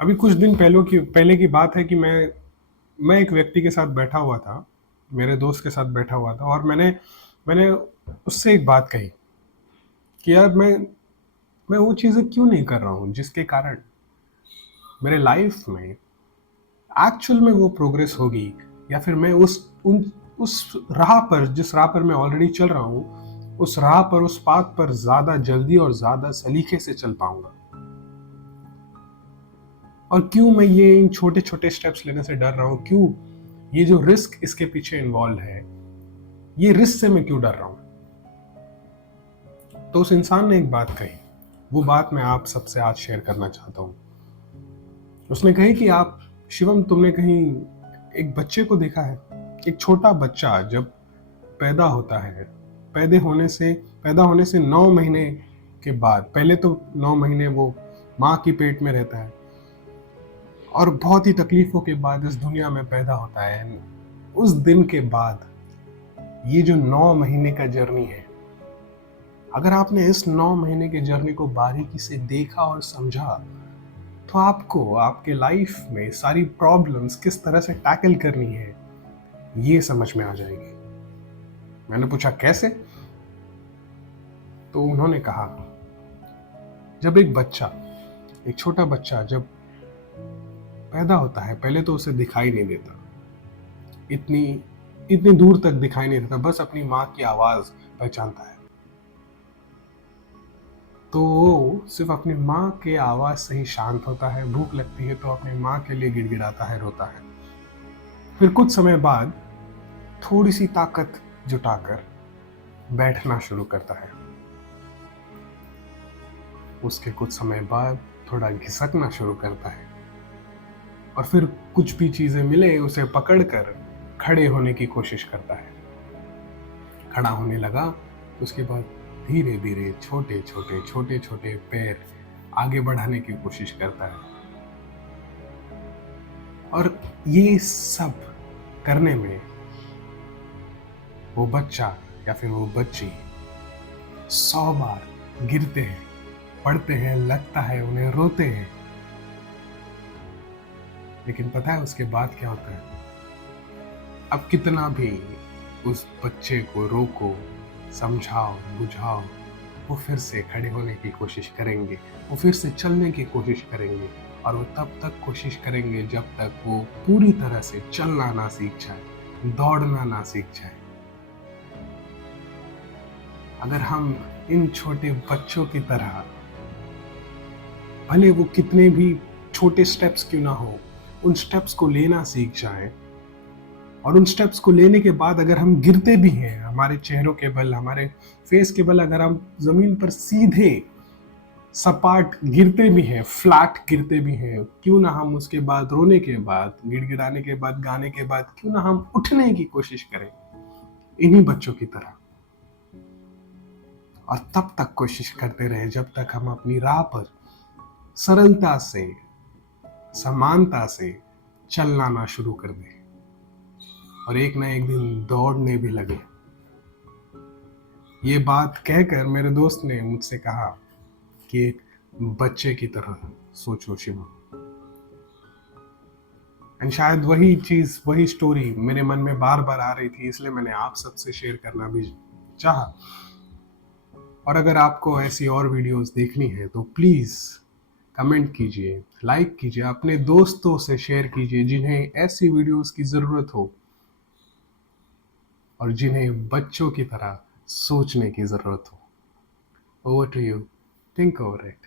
अभी कुछ दिन पहले की बात है कि मैं एक व्यक्ति के साथ बैठा हुआ था, मेरे दोस्त के साथ बैठा हुआ था, और मैंने मैंने उससे एक बात कही कि यार मैं वो चीज़ें क्यों नहीं कर रहा हूँ जिसके कारण मेरे लाइफ में एक्चुअल में वो प्रोग्रेस होगी, या फिर मैं उस राह पर, जिस राह पर मैं ऑलरेडी चल रहा हूँ, उस राह पर, उस पाथ पर ज़्यादा जल्दी और ज़्यादा सलीके से चल पाऊंगा। और क्यों मैं ये इन छोटे छोटे स्टेप्स लेने से डर रहा हूँ, क्यों ये जो रिस्क इसके पीछे इन्वॉल्व है, ये रिस्क से मैं क्यों डर रहा हूँ। तो उस इंसान ने एक बात कही, वो बात मैं आप सबसे आज शेयर करना चाहता हूँ। उसने कही कि आप शिवम, तुमने कहीं एक बच्चे को देखा है? एक छोटा बच्चा जब पैदा होता है, पैदा होने से 9 महीने के बाद, पहले तो 9 महीने वो माँ की पेट में रहता है और बहुत ही तकलीफों के बाद इस दुनिया में पैदा होता है। उस दिन के बाद ये जो 9 महीने का जर्नी है, अगर आपने इस 9 महीने के जर्नी को बारीकी से देखा और समझा, तो आपको आपके लाइफ में सारी प्रॉब्लम्स किस तरह से टैकल करनी है ये समझ में आ जाएगी। मैंने पूछा कैसे? तो उन्होंने कहा, जब एक छोटा बच्चा जब पैदा होता है, पहले तो उसे दिखाई नहीं देता, इतनी इतनी दूर तक दिखाई नहीं देता, बस अपनी माँ की आवाज पहचानता है। तो वो सिर्फ अपनी माँ के आवाज से ही शांत होता है। भूख लगती है तो अपनी माँ के लिए गिड़गिड़ाता है, रोता है। फिर कुछ समय बाद थोड़ी सी ताकत जुटाकर बैठना शुरू करता है। उसके कुछ समय बाद थोड़ा घिसकना शुरू करता है, और फिर कुछ भी चीजें मिले उसे पकड़कर खड़े होने की कोशिश करता है। खड़ा होने लगा तो उसके बाद धीरे धीरे छोटे छोटे पैर आगे बढ़ाने की कोशिश करता है। और ये सब करने में वो बच्चा या फिर वो बच्ची 100 बार गिरते हैं, पड़ते हैं, लगता है उन्हें, रोते हैं। लेकिन पता है उसके बाद क्या होता है? अब कितना भी उस बच्चे को रोको, समझाओ, बुझाओ, वो फिर से खड़े होने की कोशिश करेंगे, वो फिर से चलने की कोशिश करेंगे, और वो तब तक कोशिश करेंगे जब तक वो पूरी तरह से चलना ना सीख जाए, दौड़ना ना सीख जाए। अगर हम इन छोटे बच्चों की तरह, भले वो कितने भी छोटे स्टेप्स क्यों ना हो, उन स्टेप्स को लेना सीख जाएं, और उन स्टेप्स को लेने के बाद अगर हम गिरते भी हैं, हमारे चेहरों के बल, हमारे फेस के बल, अगर हम जमीन पर सीधे सपाट गिरते भी हैं, फ्लैट गिरते भी हैं, क्यों ना हम उसके बाद, रोने के बाद, गिड़गिड़ाने के बाद, गाने के बाद, क्यों ना हम उठने की कोशिश करें इन्हीं बच्चों की तरह। और तब तक कोशिश करते रहे जब तक हम अपनी राह पर सरलता से, समानता से चलना ना शुरू कर दें, और एक ना एक दिन दौड़ने भी लगे। ये बात कहकर मेरे दोस्त ने मुझसे कहा कि एक बच्चे की तरह सोचो शिवम। एंड शायद वही चीज, वही स्टोरी मेरे मन में बार बार आ रही थी, इसलिए मैंने आप सबसे शेयर करना भी चाहा। और अगर आपको ऐसी और वीडियोस देखनी है तो प्लीज कमेंट कीजिए, लाइक कीजिए, अपने दोस्तों से शेयर कीजिए जिन्हें ऐसी वीडियोस की जरूरत हो और जिन्हें बच्चों की तरह सोचने की जरूरत हो। Over to you, think over it.